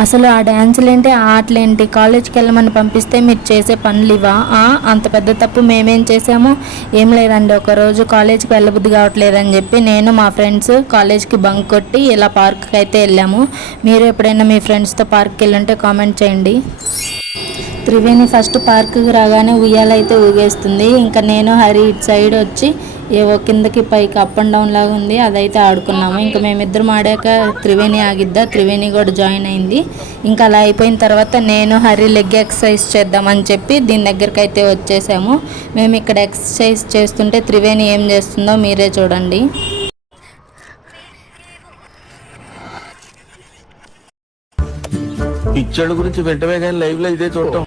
అసలు ఆ డ్యాన్సులేంటి, ఆ ఆటలేంటి, కాలేజ్కి వెళ్ళమని పంపిస్తే మీరు చేసే పనులు ఇవా? అంత పెద్ద తప్పు మేమేం చేసాము? ఏం లేదండి, ఒకరోజు కాలేజ్కి వెళ్ళబుద్ధి కావట్లేదని చెప్పి నేను మా ఫ్రెండ్స్ కాలేజ్కి బంక్ కొట్టి ఇలా పార్క్కి అయితే వెళ్ళాము. మీరు ఎప్పుడైనా మీ ఫ్రెండ్స్తో పార్క్కి వెళ్ళుంటే కామెంట్ చేయండి. త్రివేణి ఫస్ట్ పార్క్కి రాగానే ఉయ్యాలైతే ఊగేస్తుంది. ఇంకా నేను హరి ఇటు సైడ్ వచ్చి ఏవో కిందకి పైకి అప్ అండ్ డౌన్ లాగా ఉంది, అదైతే ఆడుకున్నాము. ఇంకా మేమిద్దరం ఆడాక త్రివేణి ఆగిద్దా, త్రివేణి కూడా జాయిన్ అయింది. ఇంకా అలా అయిపోయిన తర్వాత నేను హరి లెగ్ ఎక్సర్సైజ్ చేద్దామని చెప్పి దీని దగ్గరికి అయితే వచ్చేసాము. మేము ఇక్కడ ఎక్సర్సైజ్ చేస్తుంటే త్రివేణి ఏం చేస్తుందో మీరే చూడండి. పిక్చర్ గురించి వెంటనే కానీ లైవ్లో ఇదే చూడటం.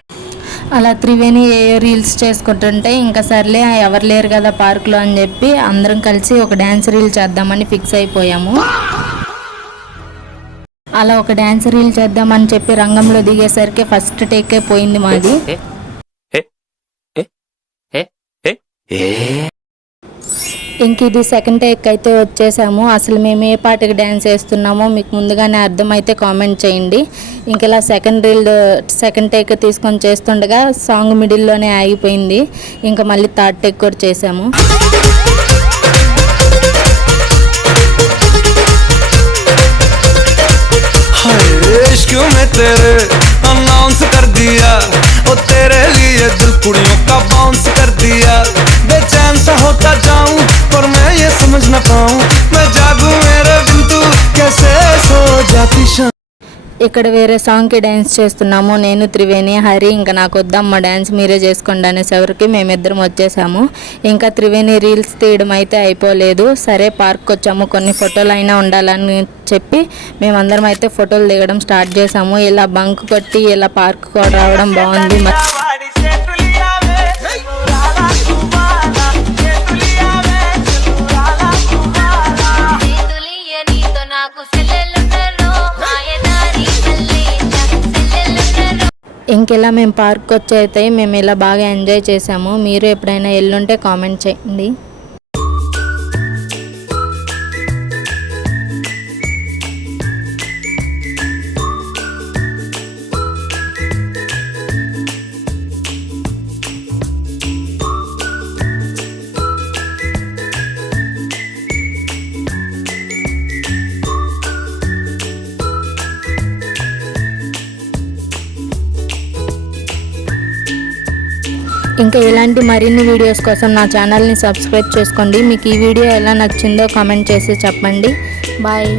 అలా త్రివేణి రీల్స్ చేసుకుంటుంటే ఇంకా సర్లే ఎవరు లేరు కదా పార్క్లో అని చెప్పి అందరం కలిసి ఒక డ్యాన్స్ రీల్ చేద్దామని ఫిక్స్ అయిపోయాము. అలా ఒక డ్యాన్స్ రీల్ చేద్దామని చెప్పి రంగంలో దిగేసరికి ఫస్ట్ టేకే పోయింది మాది. ఇంక ఇది సెకండ్ టేక్ అయితే వచ్చేసాము. అసలు మేము ఏ పాటకి డ్యాన్స్ వేస్తున్నామో మీకు ముందుగానే అర్థమైతే కామెంట్ చేయండి. ఇంక ఇలా సెకండ్ టేక్ తీసుకొని చేస్తుండగా సాంగ్ మిడిల్లోనే ఆగిపోయింది. ఇంకా మళ్ళీ థర్డ్ టేక్ కూడా చేసాము. तेरे लिए दिल कुड़ियों का बाउंस कर दिया, बेचैन सा होता जाऊं पर मैं ये समझ न पाऊं, मैं जागूं मेरे बिन तू कैसे सो जाती शाम. ఇక్కడ వేరే సాంగ్కి డ్యాన్స్ చేస్తున్నాము నేను, త్రివేణి, హరి. ఇంకా నాకు వద్దమ్మ డ్యాన్స్ మీరే చేసుకోండి అనేసరికి మేమిద్దరం వచ్చేసాము. ఇంకా త్రివేణి రీల్స్ తీయడం అయితే అయిపోలేదు. సరే పార్క్కి వచ్చాము, కొన్ని ఫోటోలు అయినా ఉండాలని చెప్పి మేమందరం అయితే ఫోటోలు దిగడం స్టార్ట్ చేసాము. ఇలా బంక్ కొట్టి ఇలా పార్క్ కూడా రావడం బాగుంది. ఇంకెలా మేము పార్క్ వచ్చి అయితే మేము ఇలా బాగా ఎంజాయ్ చేసాము. మీరు ఎప్పుడైనా ఎల్లుంటే కామెంట్ చేయండి. ఇంకా ఇలాంటి మరిన్ని వీడియోస్ కోసం నా ఛానల్ని సబ్స్క్రైబ్ చేసుకోండి. మీకు ఈ వీడియో ఎలా నచ్చిందో కామెంట్ చేసి చెప్పండి. బాయ్.